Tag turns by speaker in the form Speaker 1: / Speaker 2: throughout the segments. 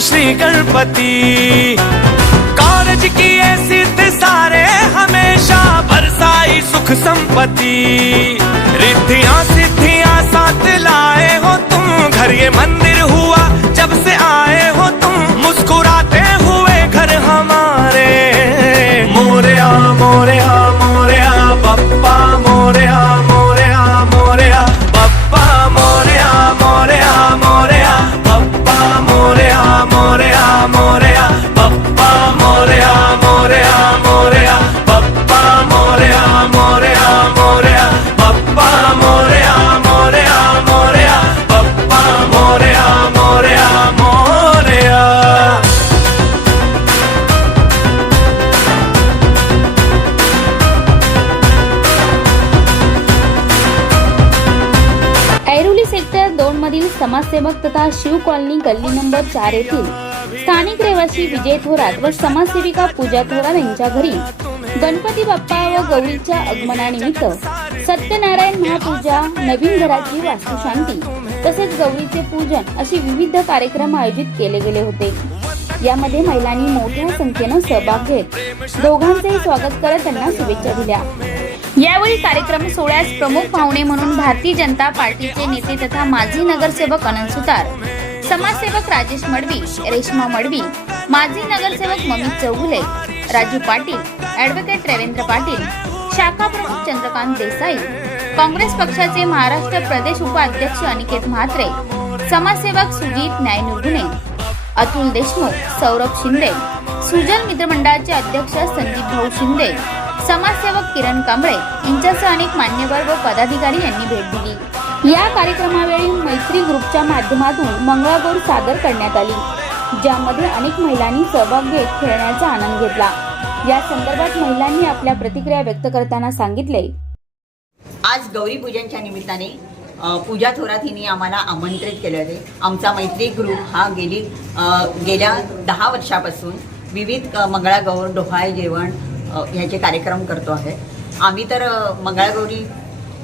Speaker 1: श्री गणपति। कारज किए सिद्ध सारे हमेशा बरसाई सुख संपत्ति। रिद्धियां
Speaker 2: समाजसेवक तथा शिव कॉलनी गल्ली नंबर चार येथील स्थानिक रहिवासी विजय थोरात व समाजसेविका पूजा थोरात यांच्या घरी गणपती बाप्पा व गौरीच्या आगमनानिमित्त सत्यनारायण महापूजा नवीन घराची वास्तुशांती तसेच गौरीचे पूजन असे विविध कार्यक्रम आयोजित केले गेले होते. यामध्ये महिलांनी मोठ्या संख्येनं सहभाग घेत दोघांचेही स्वागत करत त्यांना शुभेच्छा दिल्या. यावेळी कार्यक्रम सोहळ्यास प्रमुख पाहुणे म्हणून भारतीय जनता पार्टीचे नेते तथा माजी नगरसेवक अनंत सुतार समाजसेवक राजेश मडवी रेश्मा मडवी माजी नगरसेवक ममित चौगुले राजू पाटील ऍडव्होकेट रवींद्र पाटील शाखा प्रमुख चंद्रकांत देसाई काँग्रेस पक्षाचे महाराष्ट्र प्रदेश उपाध्यक्ष अनिकेत म्हात्रे समाजसेवक सुजित न्यायनिर्गुणे अतुल देशमुख सौरभ शिंदे सुजल मित्रमंडळाचे अध्यक्ष संदीप भाऊ शिंदे समाजसेवक किरण कांबळे यांच्यासह अनेक मान्यवर व पदाधिकारी यांनी भेट दिली. या कार्यक्रमावेळी मैत्री ग्रुपच्या माध्यमातून मंगळागौर सादर करण्यात आली ज्यामध्ये अनेक महिलांनी सहभाग घेत खेळण्याचा आनंद घेतला. या संदर्भात महिलांनी आपल्या प्रतिक्रिया व्यक्त करताना सांगितले.
Speaker 3: आज गौरी पूजनच्या निमित्ताने पूजा थोरात हिने आम्हाला आमंत्रित केले होते आमचा मैत्री ग्रुप हा गेली गेल्या दहा वर्षापासून विविध मंगळागौर डोहाळे जेवण ह्याचे कार्यक्रम करतो आहे. आम्ही तर मंगळागौरी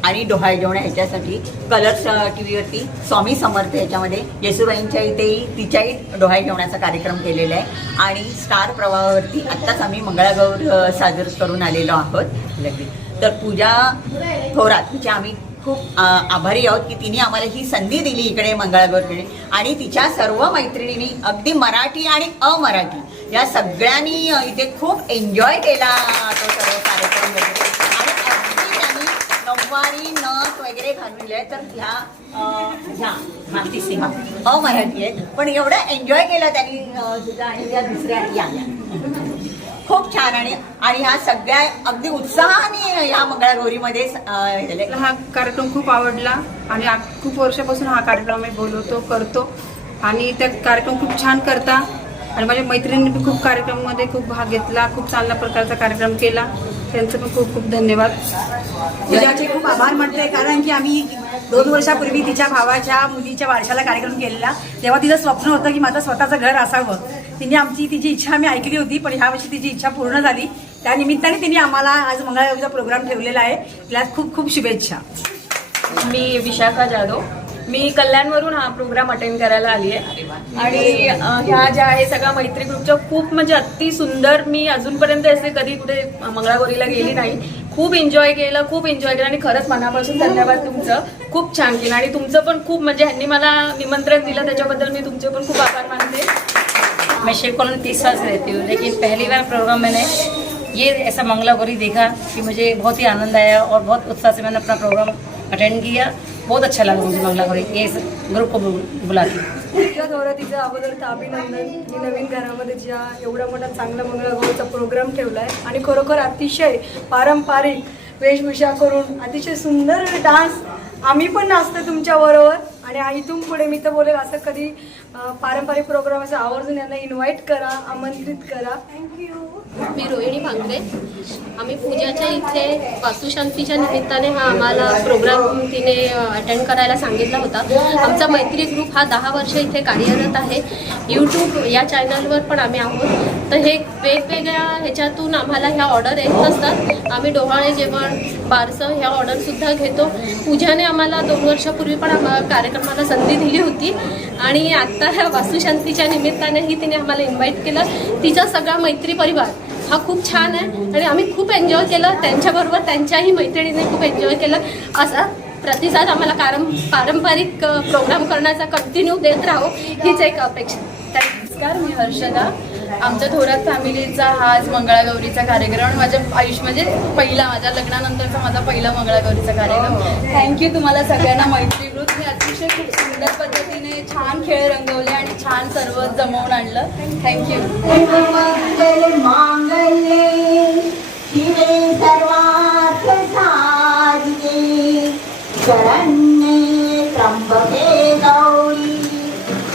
Speaker 3: आणि डोहाळे जेवण ह्याच्यासाठी कलर्स टी व्हीवरती स्वामी समर्थ ह्याच्यामध्ये येसुबाईंच्या इथेही तिच्याही डोहाळे जेवणाचा कार्यक्रम केलेला आहे. आणि स्टार प्रवाहावरती आत्ताच आम्ही मंगळागौर अ, सादर करून आलेलो आहोत. तर पूजा थोरात तिचे आम्ही खूप आभारी आहोत की तिने आम्हाला ही संधी दिली इकडे मंगळागौरकडे. आणि तिच्या सर्व मैत्रिणींनी अगदी मराठी आणि अमराठी या सगळ्यांनी इथे खूप एन्जॉय केला तो सर्व कार्यक्रम वगैरे. आणि अगदी त्यांनी नथ वगैरे घालले तर ह्या ह्या माती सीमा अमराठी आहेत. पण एवढं एन्जॉय केलं त्यांनी अ, तुझा आणि त्या दुसऱ्या या. खूप छान. आणि आणि ह्या सगळ्या अगदी उत्साहाने या मंगळागौरीमध्ये
Speaker 4: हा कार्यक्रम खूप आवडला. आणि खूप वर्षापासून हा कार्यक्रम मी बोलवतो करतो. आणि त्या कार्यक्रम खूप छान करता. आणि माझ्या मैत्रिणींनी पण खूप कार्यक्रमामध्ये खूप भाग घेतला खूप चांगल्या प्रकारचा कार्यक्रम केला. त्यांचं पण खूप खूप धन्यवाद.
Speaker 5: पूजाचे खूप आभार मानते कारण की आम्ही दोन वर्षापूर्वी तिच्या भावाच्या मुलीच्या वारशाला कार्यक्रम केलेला. तेव्हा तिचं स्वप्न होतं की माझं स्वतःचं घर असावं. तिने आमची तिची इच्छा आम्ही ऐकली होती पण ह्या वर्षी तिची इच्छा पूर्ण झाली. त्या निमित्ताने तिने आम्हाला आज मंगळागौरीचा प्रोग्राम ठेवलेला आहे. तिला खूप खूप शुभेच्छा.
Speaker 6: मी विशाखा जाधव. मी कल्याणवरून हा प्रोग्राम अटेंड करायला आली आहे. आणि ह्या ज्या आहे सगळ्या मैत्री ग्रुपच्या खूप म्हणजे अति सुंदर मी अजूनपर्यंत असे कधी कुठे मंगळागौरीला गेली नाही. खूप एन्जॉय केलं खूप एन्जॉय केलं आणि खरंच मनापासून धन्यवाद तुमचं. खूप छान केलं. आणि तुमचं पण खूप म्हणजे ह्यांनी मला निमंत्रण दिलं त्याच्याबद्दल मी तुमचे पण खूप आभार मानते.
Speaker 7: मैं शिव कॉलोनी तीस साल से रहती हूँ लेकिन पहली बार प्रोग्राम मैंने ये ऐसा मंगला गौरी देखा कि मुझे बहुत ही आनंद आया और बहुत उत्साह से मैंने अपना प्रोग्राम अटेंड किया। बहुत अच्छा लगा मुझे मंगला गौरी ये ग्रुप को बुला- बुला के
Speaker 8: तिचं अगोदर तर अभिनंदन मी नवीन घरामध्ये ज्या एवढा मोठा चांगला मंगळागौरीचा प्रोग्राम ठेवला आहे आणि खरोखर अतिशय पारंपरिक वेशभूषा करून अतिशय सुंदर डान्स आम्ही पण नाचतो तुमच्याबरोबर आणि आ- इथून पुढे मी तर बोलेल असं कधी पारंपरिक प्रोग्राम असं आवर्जून यांना इन्व्हाइट करा आमंत्रित करा. थँक्यू
Speaker 9: मी रोहिणी भांगरे. आम्ही पूजाच्या इथे वास्तुशांतीच्या निमित्ताने हा आम्हाला प्रोग्राम तिने अटेंड करायला सांगितला होता. आमचा मैत्री ग्रुप हा दहा वर्ष इथे कार्यरत आहे. यूट्यूब या चॅनलवर पण आम्ही आहोत. तर हे वेगवेगळ्या ह्याच्यातून आम्हाला ह्या ऑर्डर येत असतात. आम्ही डोहाळे जेवण बारसं ह्या ऑर्डरसुद्धा घेतो. पूजाने आम्हाला दोन वर्षापूर्वी पण आम्हाला कार्यक्रम कार्यक्रमाला संधी दिली होती. आणि आत्ता ह्या वास्तुशांतीच्या निमित्तानेही तिने आम्हाला इन्व्हाइट केलं. तिचा सगळा मैत्री परिवार हा खूप छान आहे. आणि आम्ही खूप एन्जॉय केलं. त्यांच्याबरोबर त्यांच्याही मैत्रिणीने खूप एन्जॉय केलं. असा प्रतिसाद आम्हाला कारम पारंपरिक प्रोग्राम करण्याचा कंटिन्यू देत राहो. हीच एक अपेक्षा.
Speaker 6: नमस्कार मी हर्षदा. आमच्या थोरात फॅमिलीचा हा आज मंगळागौरीचा कार्यक्रम माझ्या आयुष्य म्हणजे पहिला माझ्या लग्नानंतरचा माझा पहिला मंगळागौरीचा कार्यक्रम. थँक्यू तुम्हाला सगळ्यांना मैत्रीकृत अतिशय खूप सुंदर पद्धतीने छान खेळ रंगवले आणि छान सर्व जमवून आणलं थँक्यू
Speaker 3: मांगल्ये शिवे सर्वार्थ साधिके शरण्ये त्र्यंबके गौरी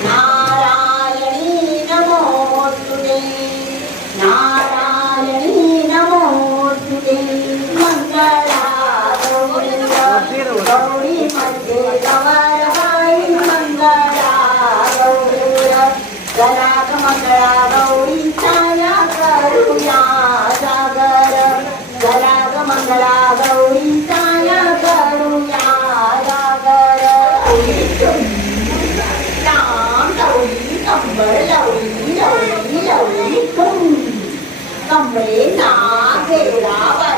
Speaker 3: नारायणी नमोस्तुते नारायणी नमोस्तुते मंगला ಗೌರಿತಾಯ ಕರುಣಾ ಸಾಗರ ಗರಾಗ ಮಂಗಳ ಗೌರಿತಾಯ ಕರುಣಾ ಸಾಗರ cầm lấy nó để đó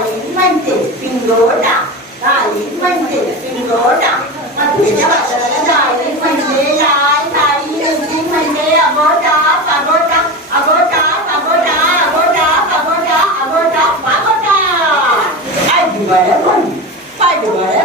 Speaker 3: കളിമഞ്ച് പിങ്കോട്ട കളിമഞ്ച് പിങ്കോട്ട മറ്റേ ഭക്ഷണ കളിമഞ്ചേ ലാൽ തായി മഞ്ചേ അബോട്ട പബോട്ട അബോട്ട പബോട്ട അബോട്ട പബോട്ട അബോട്ട പബോട്ട അടിപൊളി പടുപൊള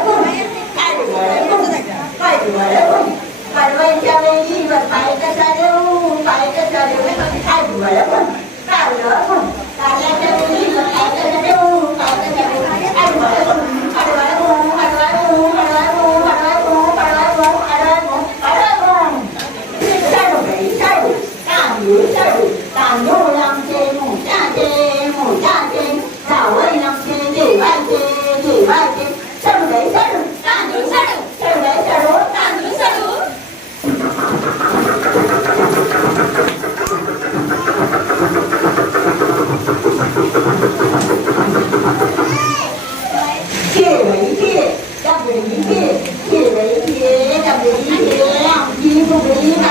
Speaker 3: आमची